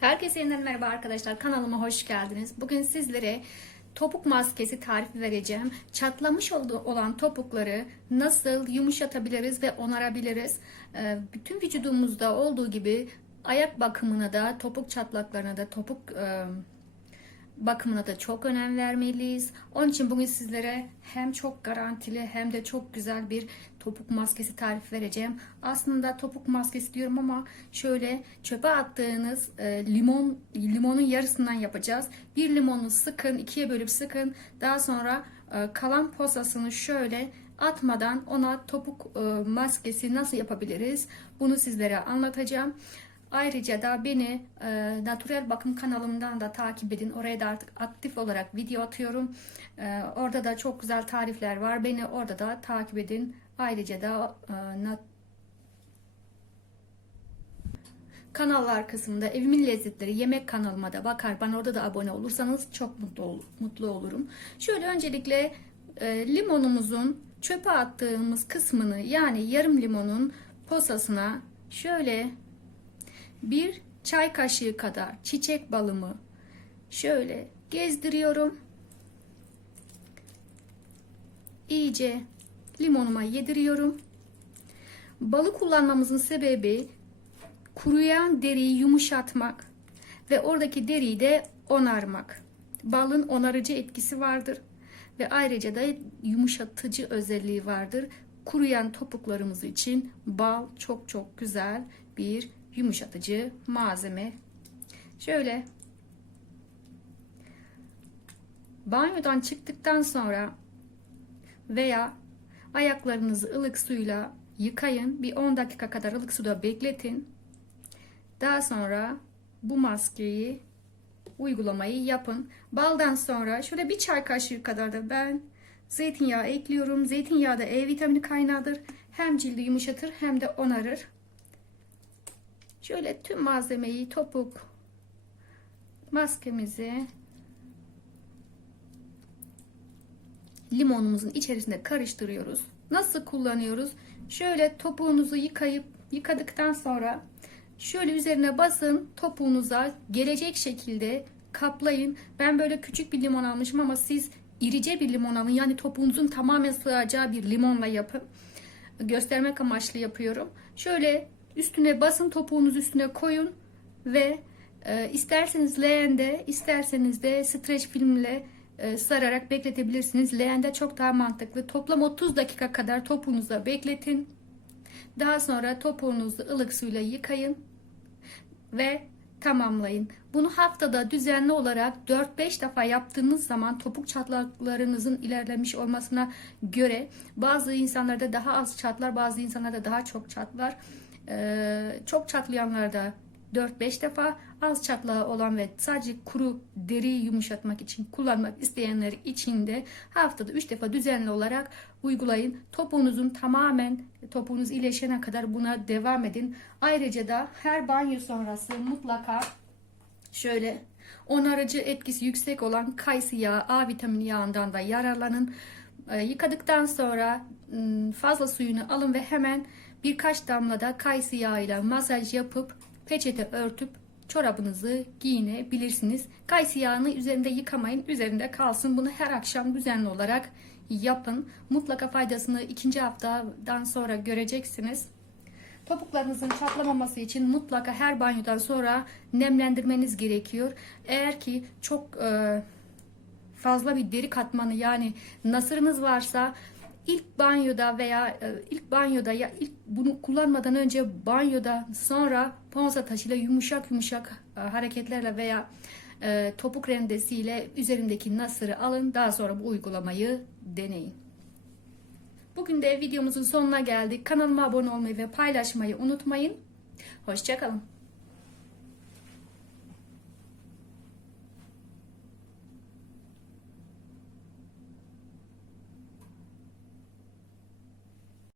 Herkese yeniden merhaba arkadaşlar. Kanalıma hoş geldiniz. Bugün sizlere topuk maskesi tarifi vereceğim. Çatlamış olan topukları nasıl yumuşatabiliriz ve onarabiliriz? Ee, Bütün vücudumuzda olduğu gibi ayak bakımına da, topuk çatlaklarına da, topuk e, bakımına da çok önem vermeliyiz. Onun için bugün sizlere hem çok garantili hem de çok güzel bir topuk maskesi tarif vereceğim. Aslında topuk maskesi diyorum ama şöyle çöpe attığınız e, limon limonun yarısından yapacağız. Bir limonu sıkın, ikiye bölüp sıkın. Daha sonra e, kalan posasını şöyle atmadan ona topuk e, maskesi nasıl yapabiliriz? Bunu sizlere anlatacağım. Ayrıca da beni e, Natural Bakım kanalımdan da takip edin. Oraya da artık aktif olarak video atıyorum. E, orada da çok güzel tarifler var. Beni orada da takip edin. Ayrıca da e, nat- kanallar kısmında evimin lezzetleri yemek kanalıma da bakar. Bana orada da abone olursanız çok mutlu ol- mutlu olurum. Şöyle öncelikle e, limonumuzun çöpe attığımız kısmını yani yarım limonun posasına şöyle bir çay kaşığı kadar çiçek balımı şöyle gezdiriyorum. İyice limonuma yediriyorum. Balı kullanmamızın sebebi kuruyan deriyi yumuşatmak ve oradaki deriyi de onarmak. Balın onarıcı etkisi vardır ve ayrıca da yumuşatıcı özelliği vardır. Kuruyan topuklarımız için bal çok çok güzel bir yumuşatıcı malzeme. Şöyle banyodan çıktıktan sonra veya ayaklarınızı ılık suyla yıkayın. Bir 10 dakika kadar ılık suda bekletin. Daha sonra bu maskeyi uygulamayı yapın. Baldan sonra şöyle bir çay kaşığı kadar da ben zeytinyağı ekliyorum. Zeytinyağı da E vitamini kaynağıdır. Hem cildi yumuşatır hem de onarır. Şöyle tüm malzemeyi topuk maskemizi limonumuzun içerisinde karıştırıyoruz. Nasıl kullanıyoruz? Şöyle topuğunuzu yıkayıp yıkadıktan sonra şöyle üzerine basın topuğunuza gelecek şekilde kaplayın. Ben böyle küçük bir limon almışım ama siz irice bir limon alın. Yani topuğunuzun tamamen sığacağı bir limonla yapın. Göstermek amaçlı yapıyorum. Şöyle üstüne basın topuğunuz üstüne koyun ve e, isterseniz leğende isterseniz de streç filmle e, sararak bekletebilirsiniz. Leğende çok daha mantıklı. Toplam 30 dakika kadar topuğunuzda bekletin. Daha sonra topuğunuzu ılık suyla yıkayın ve tamamlayın. Bunu haftada düzenli olarak 4-5 defa yaptığınız zaman topuk çatlaklarınızın ilerlemiş olmasına göre bazı insanlarda daha az çatlar, bazı insanlarda daha çok çatlar. Ee, çok çatlayanlarda 4-5 defa az çatlağı olan ve sadece kuru deriyi yumuşatmak için kullanmak isteyenler için de haftada 3 defa düzenli olarak uygulayın. Topuğunuzun tamamen topuğunuz iyileşene kadar buna devam edin. Ayrıca da her banyo sonrası mutlaka şöyle onarıcı etkisi yüksek olan kayısı yağı, A vitamini yağından da yararlanın. Ee, Yıkadıktan sonra fazla suyunu alın ve hemen birkaç damla da kayısı yağıyla masaj yapıp peçete örtüp çorabınızı giyinebilirsiniz. Kayısı yağını üzerinde yıkamayın. Üzerinde kalsın. Bunu her akşam düzenli olarak yapın. Mutlaka faydasını ikinci haftadan sonra göreceksiniz. Topuklarınızın çatlamaması için mutlaka her banyodan sonra nemlendirmeniz gerekiyor. Eğer ki çok e, fazla bir deri katmanı yani nasırınız varsa ilk banyoda veya e, ilk banyoda ya ilk bunu kullanmadan önce banyoda sonra ponsa taşıyla yumuşak yumuşak e, hareketlerle veya e, topuk rendesiyle üzerindeki nasırı alın. Daha sonra bu uygulamayı deneyin. Bugün de videomuzun sonuna geldik. Kanalıma abone olmayı ve paylaşmayı unutmayın. Hoşçakalın.